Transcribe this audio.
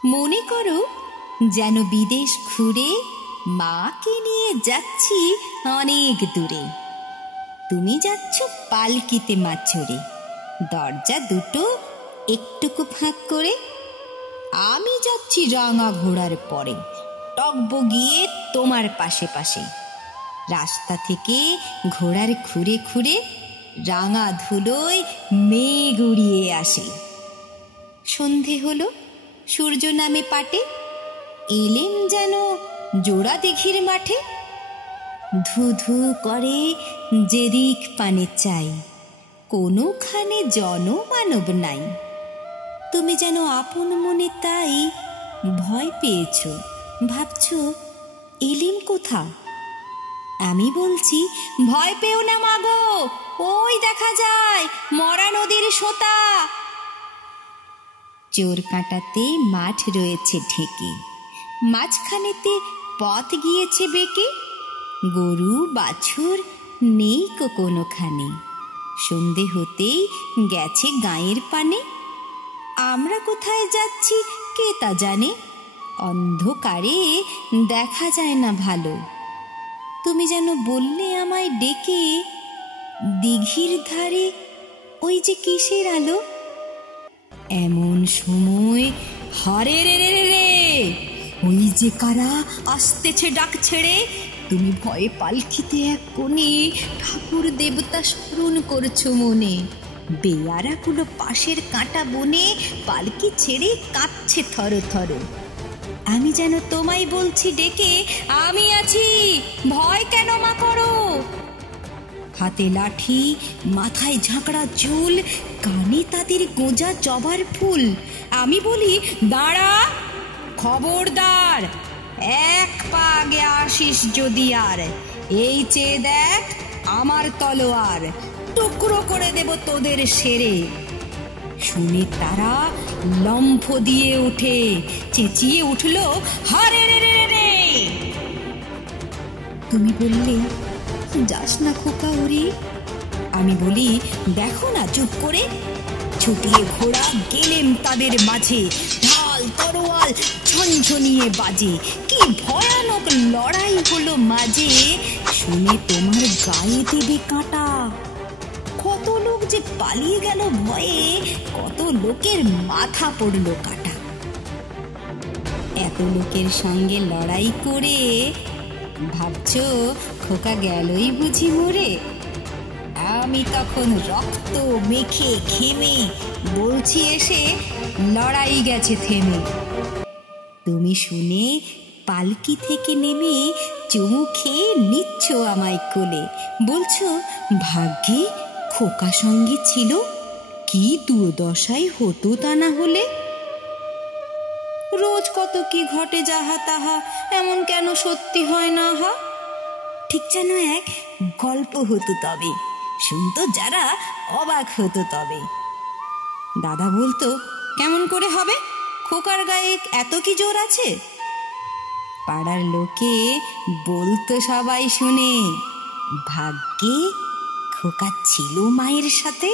মনে করো যেন বিদেশ ঘুরে মাকে নিয়ে যাচ্ছি অনেক দূরে। তুমি যাচ্ছ পালকিতে মা চড়ে, দরজা দুটো একটুকু ফাঁক করে। আমি যাচ্ছি রাঙা ঘোড়ার পরে, টগবগিয়ে তোমার পাশে পাশে। রাস্তা থেকে ঘোড়ার খুঁড়ে খুঁড়ে রাঙা ধুলোয় মেঘ উড়িয়ে আসে। সন্ধে হলো, সূর্য নামে পাটে, এলেম যেন জোড়া দিঘির মাঠে। ধু ধু করে যেদিক পানে চাই, কোনোখানে জনমানব নাই। তুমি যেন আপন মনে তাই ভয় পেয়েছ, ভাবছ এলিম কোথা। আমি বলছি ভয় পেও না মাগো, ওই দেখা যায় মরা নদীর সোতা। চোর কাঁটাতে মাঠ রয়েছে ঢেকে, মাঝখানেতে পথ গিয়েছে বেঁকে। গরু বাছুর নেই কোনোখানে, সন্ধে হতেই গেছে গাঁয়ের পানে। আমরা কোথায় যাচ্ছি কে তা জানে, অন্ধকারে দেখা যায় না ভালো। তুমি যেন বললে আমায় ডেকে, দিঘির ধারে ওই যে কিসের আলো। এমন সময় হারে রে রে রে, ওই যে কারা আসতেছে ডাক ছেড়ে। তুমি ভয়ে পালকিতে এক কোণে ঠাকুর দেবতা স্মরণ করছো মনে। বেয়ারাগুলো পাশের কাঁটা বনে পালকি ছেড়ে কাঁপছে থর থর। আমি যেন তোমায় বলছি ডেকে, আমি আছি, ভয় কেন মা করো। হাতে লাঠি, মাথায় ঝাঁকড়া চুল, কানে তাদের গোঁজা জবার ফুল। আমি বলি দাঁড়া, খবরদার, এক পা আগে আসিস যদি আর। এই চেয়ে দেখ আমার তলোয়ার, টুকরো করে দেব তোদের সেরে। শুনে তারা লম্ফ দিয়ে উঠে, চেঁচিয়ে উঠল হারে রে রে রে। তুমি বললে যাস না খোকা ওরে। আমি বলি দেখো না চুপ করে। ছুটিয়ে ঘোড়া গেলেম তাদের মাঝে, ঢাল তরোয়াল ঝনঝনিয়ে বাজে। কি ভয়ানক লড়াই হলো মাঝে, শুনে তোমার গায়ে দেবে কাঁটা। কত লোক যে পালিয়ে গেল ভয়ে, কত লোকের মাথা পড়লো কাটা। এত লোকের সঙ্গে লড়াই করে ভাবছো খোকা গেলই বুঝি মরে। আমি তখন রক্ত মেখে ঘেমে বলছি এসে লড়াই গেছে থেমে। তুমি শুনে পালকি থেকে নেমে চুমু খেয়ে নিচ্ছ আমায় কোলে, বলছো ভাগ্যে খোকা সঙ্গে ছিল, কি দুর্দশাই হতো তা না হলে। রোজ কত কি ঘটে যাহা তাহা, এমন কেন সত্যি হয় না হা। ঠিক যেন এক গল্প হতো তবে, শুনতো যারা অবাক হতো তবে। দাদা বলতো কেমন করে হবে, খোকার গায়ে এত কি জোর আছে। পাড়ার লোকে বলতো সবাই শুনে, ভাগ্যে খোকা ছিল মায়ের সাথে।